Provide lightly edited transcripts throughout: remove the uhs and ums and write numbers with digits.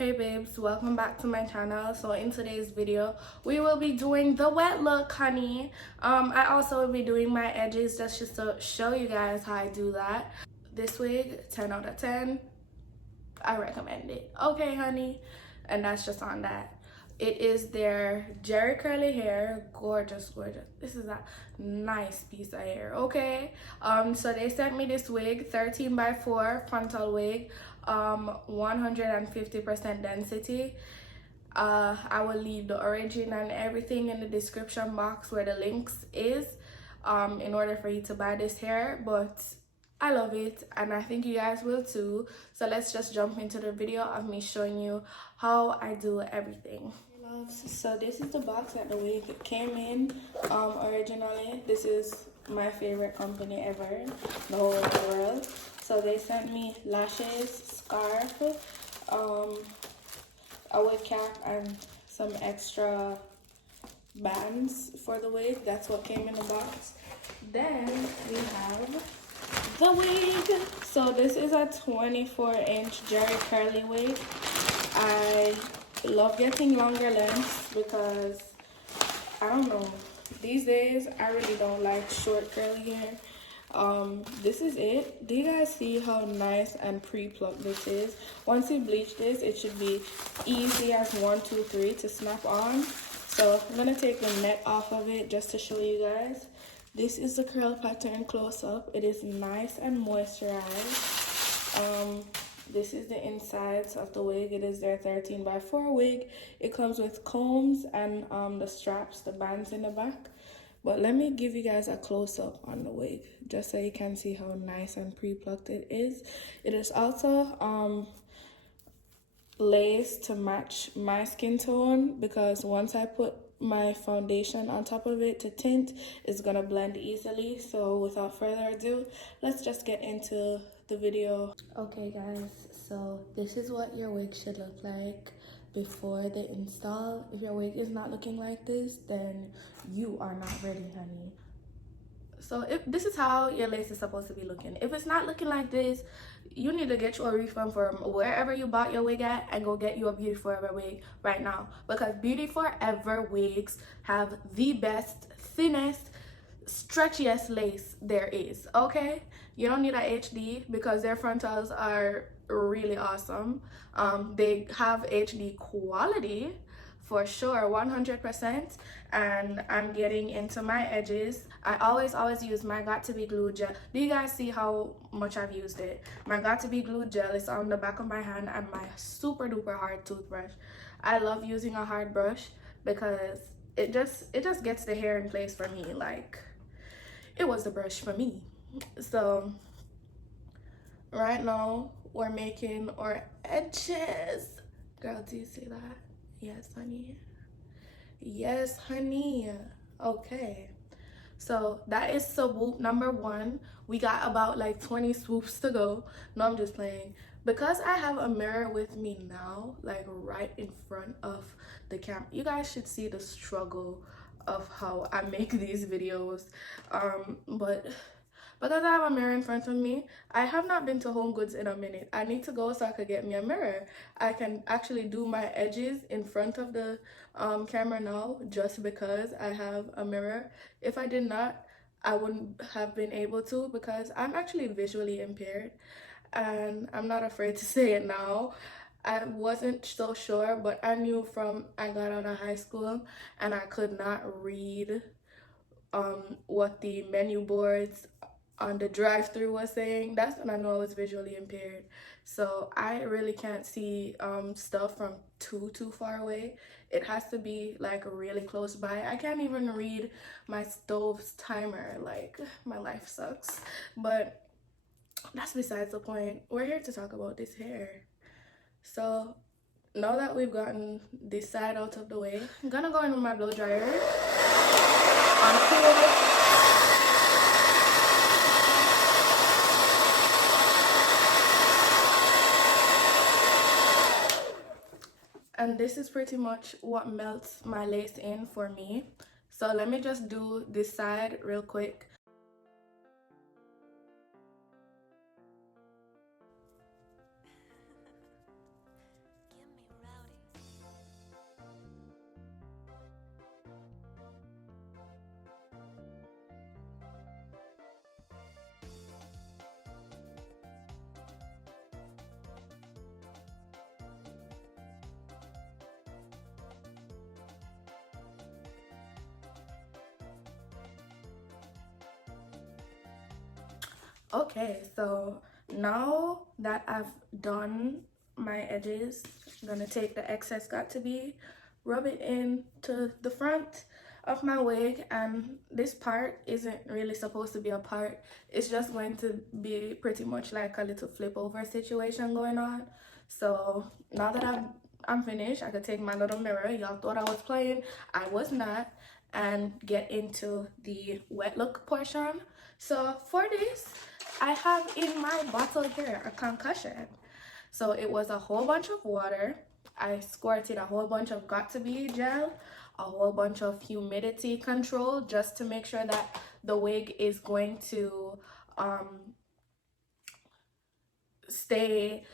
Hey babes, welcome back to my channel. So in today's video we will be doing the wet look, honey. I also will be doing my edges just to show you guys how I do that. This wig, 10 out of 10. I recommend it, okay honey? And that's just on that. It is their Jerry curly hair, gorgeous. This is a nice piece of hair, okay? So they sent me this wig, 13x4 frontal wig, 150% density. I will leave the origin and everything in the description box where the links is, in order for you to buy this hair. But I love it and I think you guys will too. So let's just jump into the video of me showing you how I do everything. So this is the box that the wig came in originally. This is my favorite company ever in the whole world. So they sent me lashes, scarf, a wig cap, and some extra bands for the wig. That's what came in the box. Then we have the wig. So this is a 24-inch Jerry curly wig. I love getting longer lengths because I don't know, these days I really don't like short curly hair. This is it. Do you guys see how nice and pre-plucked this is? Once you bleach this, it should be easy as 1 2 3 to snap on. So I'm gonna take the net off of it just to show you guys. This is the curl pattern close up. It is nice and moisturized. This is the insides of the wig. It is their 13x4 wig. It comes with combs and the straps, the bands in the back. But let me give you guys a close-up on the wig just so you can see how nice and pre-plucked it is. It is also laced to match my skin tone, because once I put my foundation on top of it to tint, it's gonna blend easily. So without further ado, let's just get into the video. Okay guys, so this is what your wig should look like before the install. If your wig is not looking like this, then you are not ready, honey. So if this is how your lace is supposed to be looking, if it's not looking like this, you need to get you a refund from wherever you bought your wig at and go get you a Beauty Forever wig right now, because Beauty Forever wigs have the best, thinnest, stretchiest lace there is, okay? You don't need a HD because their frontals are really awesome. They have HD quality for sure, 100%. And I'm getting into my edges. I always use my Got To Be Glue gel. Do you guys see how much I've used it? My Got To Be Glue gel is on the back of my hand, and my super duper hard toothbrush. I love using a hard brush because it just gets the hair in place for me. Like, it was the brush for me. So right now we're making our edges. Girl, do you see that? Yes, honey. Yes, honey. Okay, so that is swoop number 1. We got about like 20 swoops to go. No, I'm just playing. Because I have a mirror with me now, like right in front of the camera, you guys should see the struggle of how I make these videos. But because I have a mirror in front of me, I have not been to Home Goods in a minute. I need to go so I could get me a mirror. I can actually do my edges in front of the camera now just because I have a mirror. If I did not, I wouldn't have been able to, because I'm actually visually impaired, and I'm not afraid to say it now. I wasn't so sure, but I knew from I got out of high school and I could not read what the menu boards on the drive-through was saying. That's when I know I was visually impaired. So I really can't see stuff from too far away. It has to be like really close by. I can't even read my stove's timer. Like, my life sucks. But that's besides the point. We're here to talk about this hair. So now that we've gotten this side out of the way, I'm gonna go in with my blow dryer on cool. And this is pretty much what melts my lace in for me. So let me just do this side real quick. Okay, so now that I've done my edges, I'm gonna take the excess got to be, rub it in to the front of my wig, and this part isn't really supposed to be a part. It's just going to be pretty much like a little flip over situation going on. So now that I'm finished, I could take my little mirror. Y'all thought I was playing, I was not, and get into the wet look portion. So for this, I have in my bottle here a concussion. So it was a whole bunch of water. I squirted a whole bunch of got to be gel, a whole bunch of humidity control just to make sure that the wig is going to stay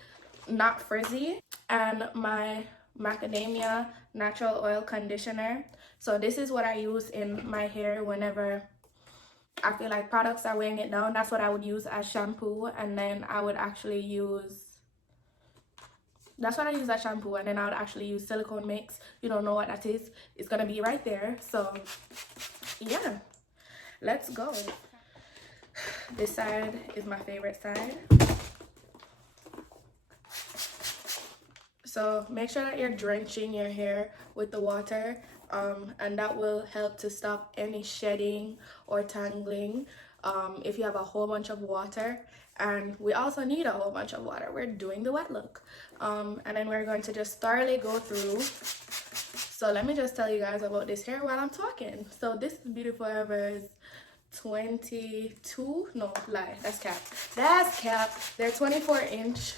not frizzy, and my macadamia natural oil conditioner. So this is what I use in my hair whenever I feel like products are weighing it down. That's what I would use as shampoo, and then I would actually use that's what I use as shampoo, and then I would actually use silicone mix. You don't know what that is, it's gonna be right there. So yeah, let's go. This side is my favorite side. So make sure that you're drenching your hair with the water, and that will help to stop any shedding or tangling if you have a whole bunch of water. And we also need a whole bunch of water. We're doing the wet look. And then we're going to just thoroughly go through. So let me just tell you guys about this hair while I'm talking. So this is Beautiful Ever's 22, no lie, that's cap. They're 24-inch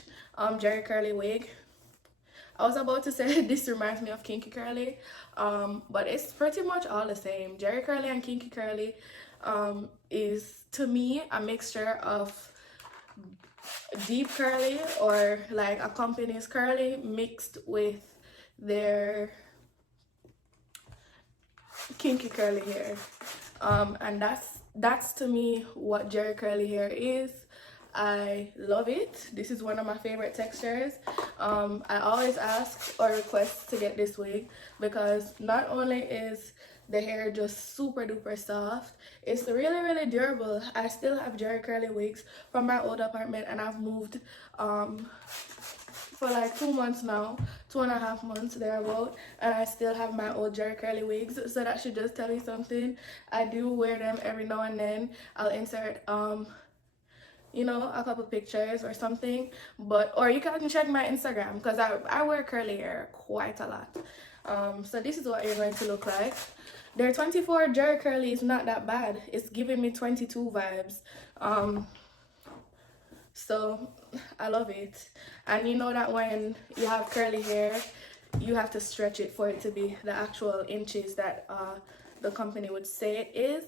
Jerry curly wig. I was about to say this reminds me of Kinky Curly, but it's pretty much all the same. Jerry Curly and Kinky Curly is, to me, a mixture of deep curly, or like a company's curly, mixed with their kinky curly hair. And that's to me what Jerry Curly hair is. I love it. This is one of my favorite textures. I always ask or request to get this wig because not only is the hair just super duper soft, it's really durable. I still have Jerry Curly wigs from my old apartment, and I've moved for like 2 months now, 2.5 months thereabout, and I still have my old Jerry Curly wigs. So that should just tell you something. I do wear them every now and then. I'll insert you know, a couple pictures or something, but or you can check my Instagram because I wear curly hair quite a lot. So this is what you're going to look like. Their 24 Jerry Curly is not that bad. It's giving me 22 vibes. So I love it. And you know that when you have curly hair, you have to stretch it for it to be the actual inches that the company would say it is.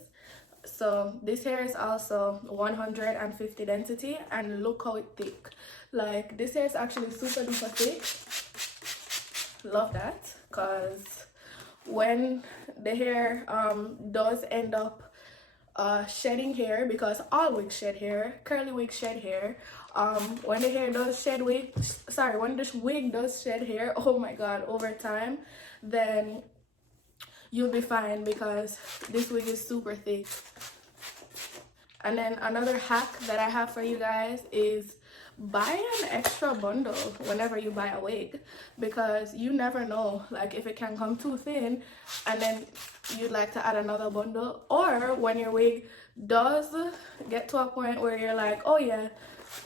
So this hair is also 150 density, and look how thick. Like this hair is actually super duper thick. Love that, because when the hair does end up shedding hair, because all wigs shed hair, curly wigs shed hair, when the hair does shed wig, sorry, when the wig does shed hair, oh my god, over time, then you'll be fine because this wig is super thick. And then another hack that I have for you guys is buy an extra bundle whenever you buy a wig, because you never know, like if it can come too thin and then you'd like to add another bundle, or when your wig does get to a point where you're like, oh yeah,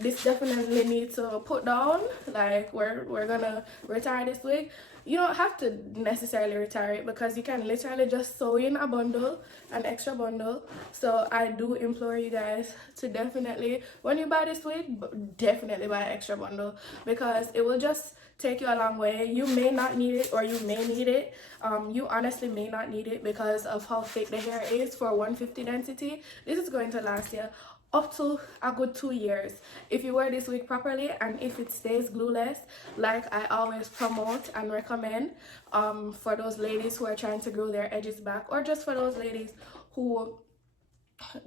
this definitely needs to put down, like we're gonna retire this wig. You don't have to necessarily retire it, because you can literally just sew in a bundle, an extra bundle. So I do implore you guys to definitely, when you buy this wig, definitely buy an extra bundle, because it will just take you a long way. You may not need it, or you may need it. You honestly may not need it because of how thick the hair is. For 150 density, this is going to last you up to a good 2 years if you wear this wig properly, and if it stays glueless, like I always promote and recommend for those ladies who are trying to glue their edges back, or just for those ladies who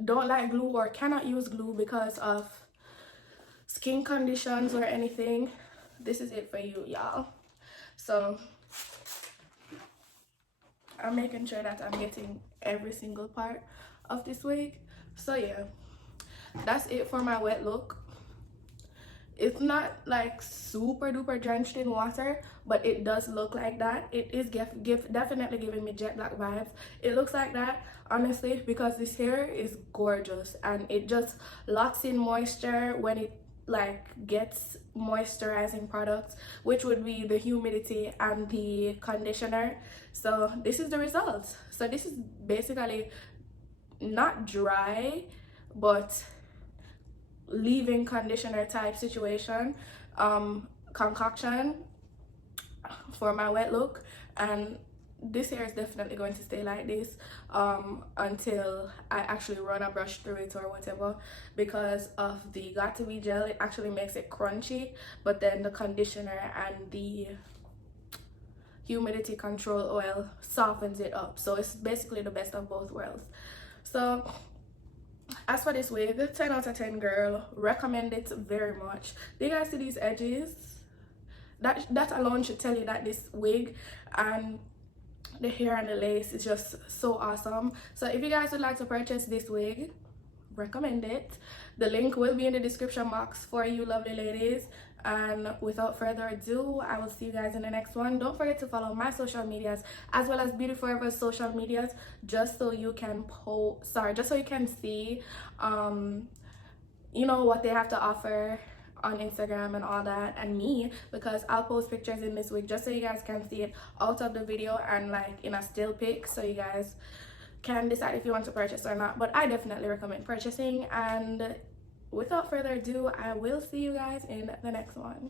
don't like glue or cannot use glue because of skin conditions or anything. This is it for you, y'all. So I'm making sure that I'm getting every single part of this wig. So yeah, that's it for my wet look. It's not like super duper drenched in water, but it does look like that. It is definitely giving me jet black vibes. It looks like that, honestly, because this hair is gorgeous and it just locks in moisture when it like gets moisturizing products, which would be the humidity and the conditioner. So this is the result. So this is basically not dry, but leave-in conditioner type situation, concoction for my wet look. And this hair is definitely going to stay like this until I actually run a brush through it or whatever, because of the got to be gel. It actually makes it crunchy, but then the conditioner and the humidity control oil softens it up. So it's basically the best of both worlds. So as for this wig, 10 out of 10 girl, recommend it very much. Do you guys see these edges? That alone should tell you that this wig and the hair and the lace is just so awesome. So if you guys would like to purchase this wig, recommend it. The link will be in the description box for you lovely ladies. And without further ado, I will see you guys in the next one. Don't forget to follow my social medias as well as Beauty Forever's social medias, just so you can just so you can see you know, what they have to offer on Instagram and all that, and me, because I'll post pictures in this wig just so you guys can see it out of the video and like in a still pic, so you guys can decide if you want to purchase or not. But I definitely recommend purchasing, and without further ado, I will see you guys in the next one.